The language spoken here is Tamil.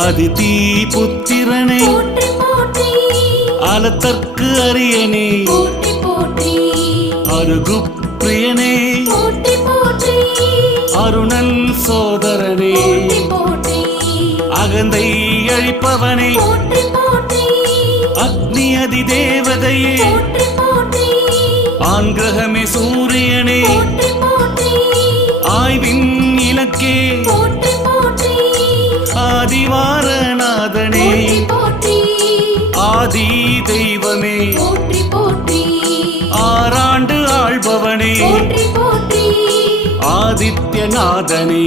அதிதி புத்திரனே போற்றி போற்றி அலத்தற்கு அரியனே போற்றி போற்றி அருகு பிரியனே போற்றி போற்றி அருணல் சோதரனே போற்றி போற்றி அகந்தை அழிப்பவனே போற்றி போற்றி அக்னி அதி தேவதையே போற்றி போற்றி ஆங்கிரகமே சூரியனே போற்றி போற்றி ஆய்வின் இலக்கே போற்றி போற்றி ஆதிவாரநாதனே போற்றி போற்றி ஆதி தெய்வமே போற்றி போற்றி ஆறாண்டு ஆள்பவனே போற்றி போற்றி ஆதித்யநாதனே